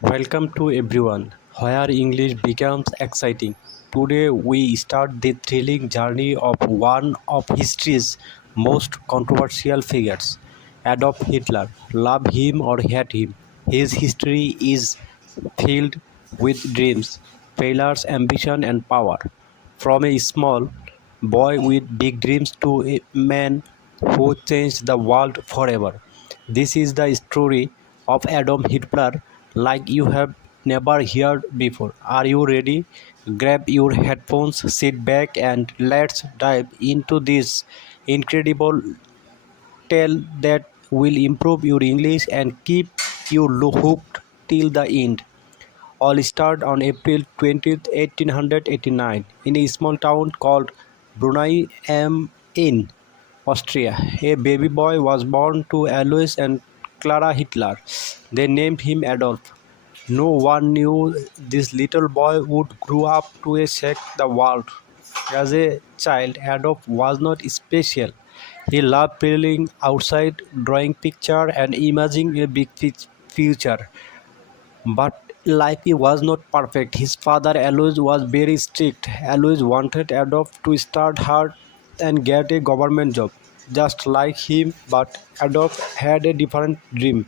Welcome to everyone, where English becomes exciting. Today we start the thrilling journey of one of history's most controversial figures, Adolf Hitler. Love him or hate him, his history is filled with dreams, failures, ambition, and power. From a small boy with big dreams to a man who changed the world forever. This is the story of Adolf Hitler like you have never heard before. Are you ready? Grab your headphones, sit back, and let's dive into this incredible tale that will improve your English and keep you hooked till the end. All started on April 20th, 1889, in a small town called Brunei am Inn, Austria. A baby boy was born to Alois and Clara Hitler. They named him Adolf. No one knew this little boy would grow up to shake the world. As a child, Adolf was not special. He loved playing outside, drawing pictures, and imagining a big future. But life was not perfect. His father Alois was very strict. Alois wanted Adolf to start hard and get a government job, just like him, but Adolf had a different dream.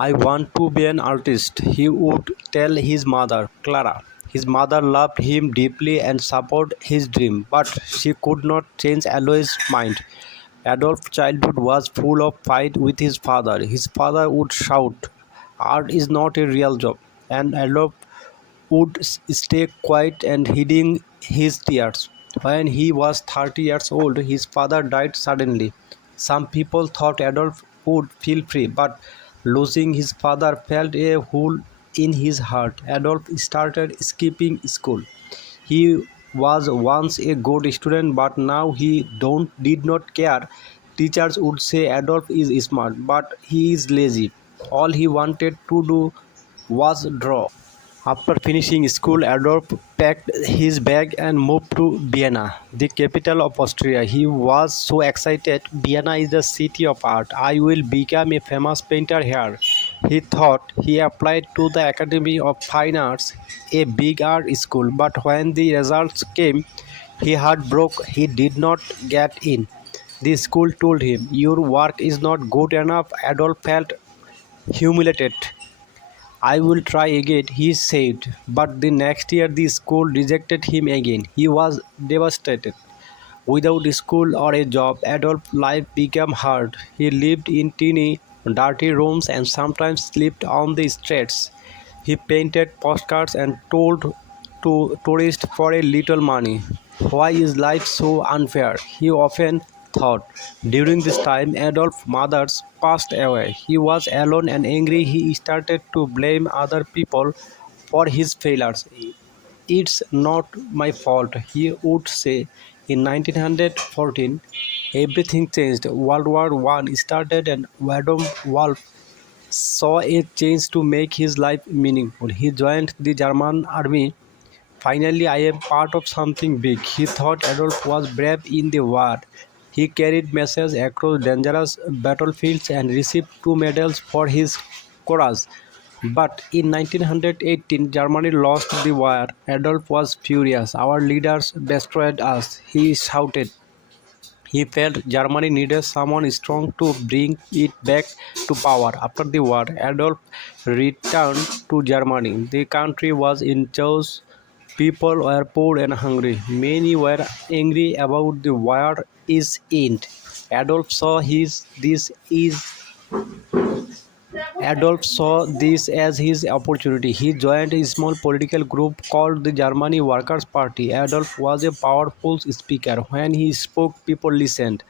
I want to be an artist, he would tell his mother, Clara. His mother loved him deeply and supported his dream, but she could not change Alois' mind. Adolf's childhood was full of fight with his father. His father would shout, "Art is not a real job," and Adolf would stay quiet and hiding his tears. When he was 30 years old, his father died suddenly. Some people thought Adolf would feel free, but losing his father felt a hole in his heart. Adolf started skipping school. He was once a good student, but now he did not care. Teachers would say Adolf is smart, but he is lazy. All he wanted to do was draw. After finishing school, Adolf packed his bag and moved to Vienna, the capital of Austria. He was so excited. Vienna is the city of art. I will become a famous painter here, he thought. He applied to the Academy of Fine Arts, a big art school, but when the results came, he heartbroken. He did not get in. The school told him, "Your work is not good enough." Adolf felt humiliated. "I will try again," he said, but the next year the school rejected him again. He was devastated. Without school or a job, Adolf's life became hard. He lived in tiny, dirty rooms and sometimes slept on the streets. He painted postcards and told to tourists for a little money. Why is life so unfair? He often thought. During this time, Adolf's mother passed away. He was alone and angry. He started to blame other people for his failures. "It's not my fault," he would say. In 1914, everything changed. World War One started and Adolf Wolf saw a chance to make his life meaningful. He joined the German army. "Finally, I am part of something big," he thought. Adolf was brave in the war. He carried messages across dangerous battlefields and received two medals for his courage. But in 1918, Germany lost the war. Adolf was furious. "Our leaders destroyed us," he shouted. He felt Germany needed someone strong to bring it back to power. After the war, Adolf returned to Germany. The country was in chaos. People were poor and hungry. Many were angry about the war's end. Adolf saw his this is Adolf saw this as his opportunity. He joined a small political group called the Germany Workers' Party. Adolf was a powerful speaker. When he spoke, people listened.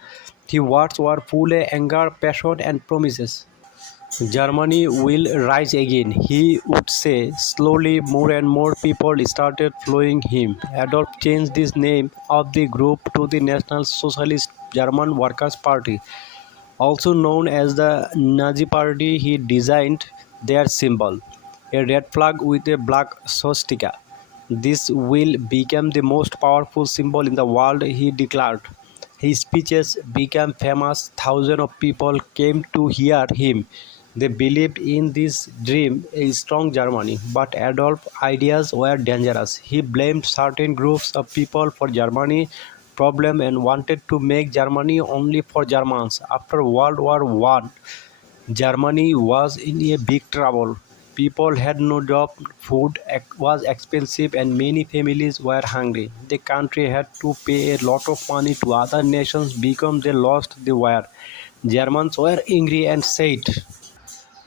His words were full of anger, passion, and promises. "Germany will rise again," he would say. Slowly, more and more people started following him. Adolf changed the name of the group to the National Socialist German Workers' Party. Also known as the Nazi Party, he designed their symbol, a red flag with a black swastika. "This will become the most powerful symbol in the world," he declared. His speeches became famous. Thousands of people came to hear him. They believed in this dream a strong Germany, but Adolf's ideas were dangerous. He blamed certain groups of people for Germany problem and wanted to make Germany only for Germans. After World War One, Germany was in a big trouble. People had no job, food was expensive, and many families were hungry. The country had to pay a lot of money to other nations because they lost the war. Germans were angry and said,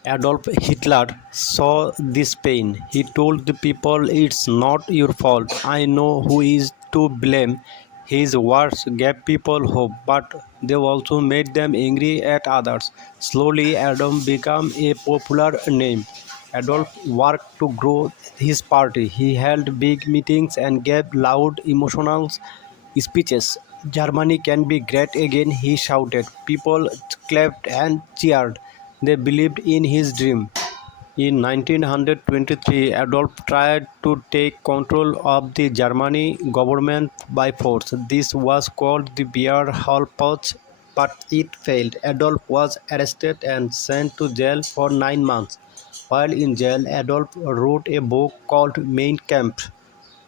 Adolf Hitler saw this pain. He told the people, "It's not your fault. I know who is to blame." His words gave people hope, but they also made them angry at others. Slowly, Adolf became a popular name. Adolf worked to grow his party. He held big meetings and gave loud, emotional speeches. Germany can be great again, he shouted. People clapped and cheered. They believed in his dream. In 1923, Adolf tried to take control of the Germany government by force. This was called the Wehrhalbputsch, but it failed. Adolf was arrested and sent to jail for 9 months. While in jail, Adolf wrote a book called Mein Kampf,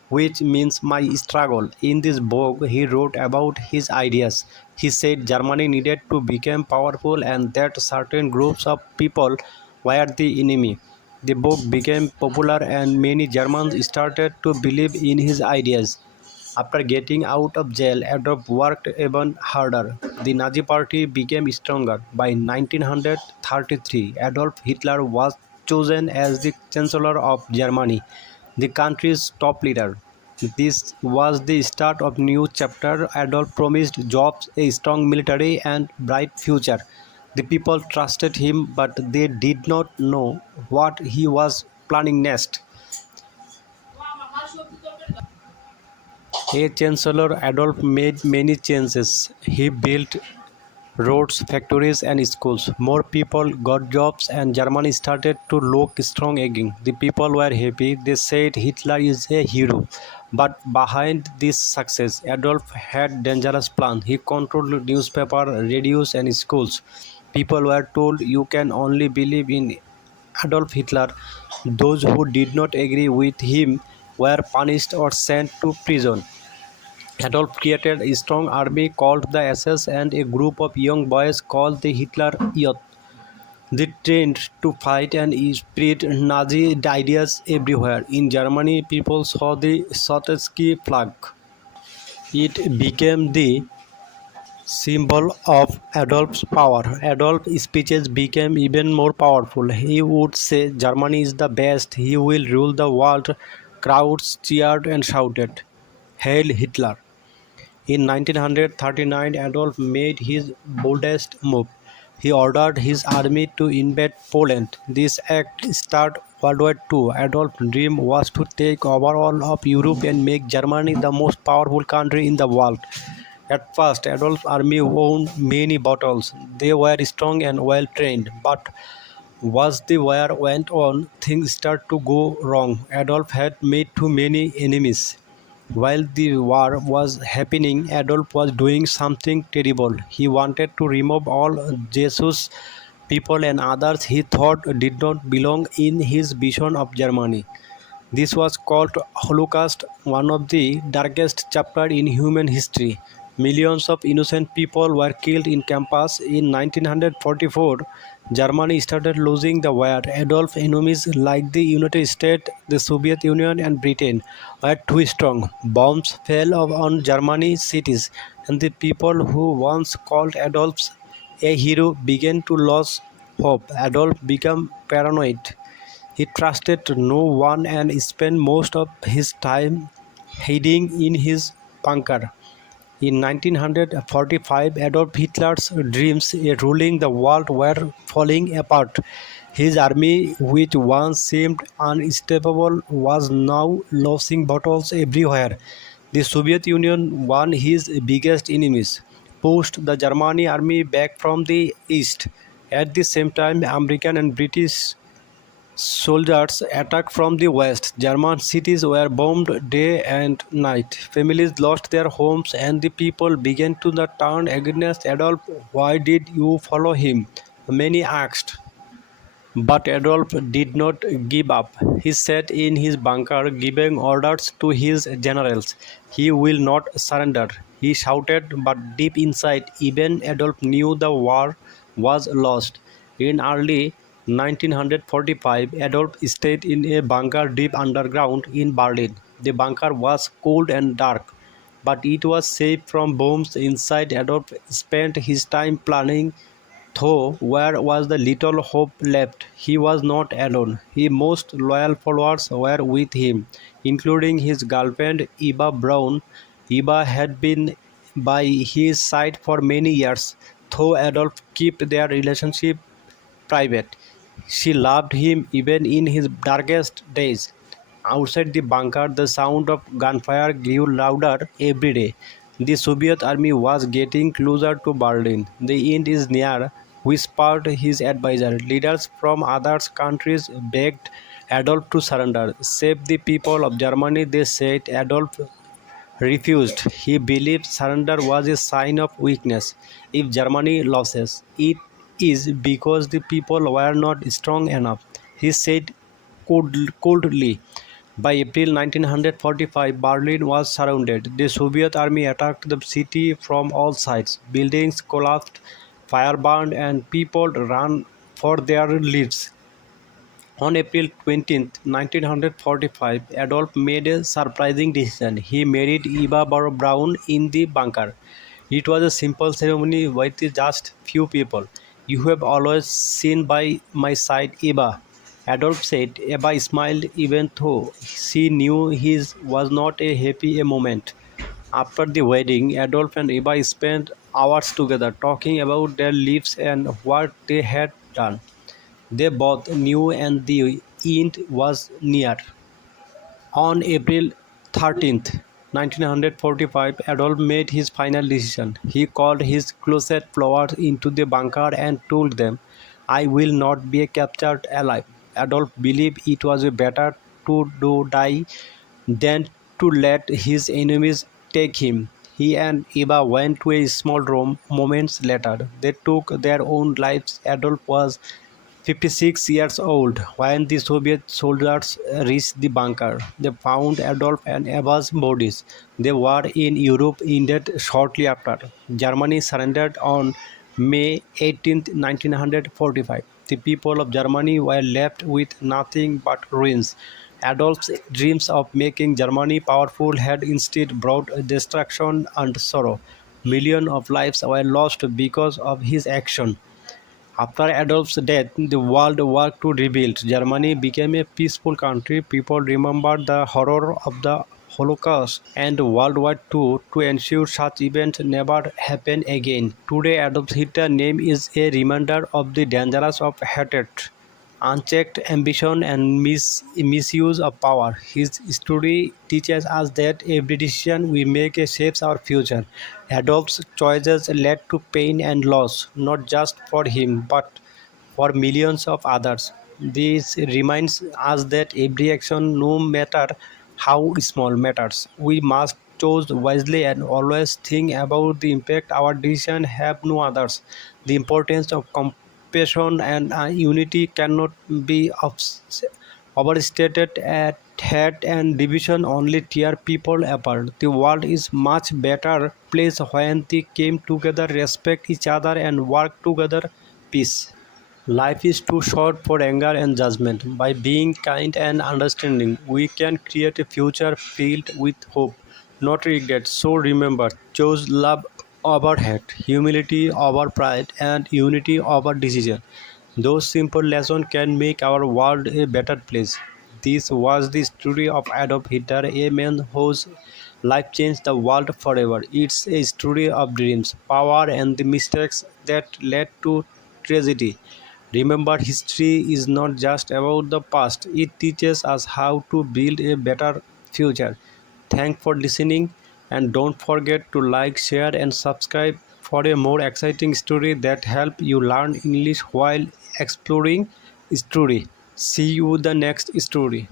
which means my struggle. In this book, he wrote about his ideas. He said Germany needed to become powerful and that certain groups of people were the enemy. The book became popular and many Germans started to believe in his ideas. After getting out of jail, Adolf worked even harder. The Nazi Party became stronger. By 1933, Adolf Hitler was chosen as the Chancellor of Germany, the country's top leader. This was the start of new chapter. Adolf promised jobs, a strong military, and bright future. The people trusted him, but they did not know what he was planning next. A chancellor, Adolf made many changes. He built roads, factories, and schools. More people got jobs, and Germany started to look strong again. The people were happy. They said Hitler is a hero. But behind this success, Adolf had dangerous plans. He controlled newspaper, radios, and schools. People were told you can only believe in Adolf Hitler. Those who did not agree with him were punished or sent to prison. Adolf created a strong army called the SS and a group of young boys called the Hitler Youth. They trained to fight and spread Nazi ideas everywhere. In Germany, people saw the Soviet flag. It became the symbol of Adolf's power. Adolf's speeches became even more powerful. He would say, Germany is the best, he will rule the world. Crowds cheered and shouted, Hail Hitler! In 1939, Adolf made his boldest move. He ordered his army to invade Poland. This act started World War II. Adolf's dream was to take over all of Europe and make Germany the most powerful country in the world. At first, Adolf's army won many battles. They were strong and well trained, but as the war went on, things started to go wrong. Adolf had made too many enemies. While the war was happening, Adolf was doing something terrible. He wanted to remove all Jesus people and others he thought did not belong in his vision of Germany. This was called Holocaust, one of the darkest chapters in human history. Millions of innocent people were killed in camps. In 1944, Germany started losing the war. Adolf's enemies like the United States, the Soviet Union and Britain were too strong. Bombs fell on Germany's cities and the people who once called Adolf a hero began to lose hope. Adolf became paranoid. He trusted no one and spent most of his time hiding in his bunker. In 1945, Adolf Hitler's dreams of ruling the world were falling apart. His army, which once seemed unstoppable, was now losing battles everywhere. The Soviet Union, one of his biggest enemies, pushed the German army back from the east. At the same time, American and British soldiers attacked from the west. German cities were bombed day and night. Families lost their homes and the people began to turn against Adolf. Why did you follow him? Many asked. But Adolf did not give up. He sat in his bunker giving orders to his generals. He will not surrender, he shouted, but deep inside, even Adolf knew the war was lost. In early 1945, Adolf stayed in a bunker deep underground in Berlin. The bunker was cold and dark, but it was safe from bombs inside. Adolf spent his time planning. Though where was the little hope left, he was not alone. His most loyal followers were with him, including his girlfriend Eva Braun. Eva had been by his side for many years, though Adolf kept their relationship private. She loved him even in his darkest days. Outside the bunker, the sound of gunfire grew louder every day. The Soviet army was getting closer to Berlin. The end is near, whispered his advisor. Leaders from other countries begged Adolf to surrender. Save the people of Germany, they said. Adolf refused. He believed surrender was a sign of weakness. If Germany loses, it is because the people were not strong enough, he said coldly. By April 1945, Berlin was surrounded. The Soviet army attacked the city from all sides. Buildings collapsed, fire burned, and people ran for their lives. On April 20th, 1945, Adolf made a surprising decision. He married Eva Braun in the bunker. It was a simple ceremony with just few people. You have always seen by my side, Eva. Adolf said. Eva smiled even though she knew his was not a happy moment. After the wedding, Adolf and Eva spent hours together talking about their lives and what they had done. They both knew and the end was near. On April 13th, 1945, Adolf made his final decision. He called his closest followers into the bunker and told them, I will not be captured alive. Adolf believed it was better to die than to let his enemies take him. He and Eva went to a small room moments later. They took their own lives. Adolf was 56 years old when the Soviet soldiers reached the bunker. They found Adolf and Eva's bodies. The war in Europe ended shortly after. Germany surrendered on May 18, 1945. The people of Germany were left with nothing but ruins. Adolf's dreams of making Germany powerful had instead brought destruction and sorrow. Millions of lives were lost because of his action. After Adolf's death, the world worked to rebuild. Germany became a peaceful country. People remembered the horror of the Holocaust and World War II to ensure such events never happen again. Today, Adolf Hitler's name is a reminder of the dangers of hatred, unchecked ambition, and misuse of power. His story teaches us that every decision we make shapes our future. Adolf's choices led to pain and loss, not just for him, but for millions of others. This reminds us that every action, no matter how small, matters. We must choose wisely and always think about the impact our decisions have no others. The importance of compassion and unity cannot be overstated. At hate and division only tear people apart. The world is much better place when they came together, respect each other, and work together. Peace. Life is too short for anger and judgment. By being kind and understanding, we can create a future filled with hope, not regret. So remember, choose love over hate, humility over pride, and unity over decision. Those simple lessons can make our world a better place. This was the story of Adolf Hitler, a man whose life changed the world forever. It's a story of dreams, power, and the mistakes that led to tragedy. Remember, history is not just about the past, it teaches us how to build a better future. Thanks for listening, and don't forget to like, share, and subscribe for a more exciting story that help you learn English while exploring story. See you the next story.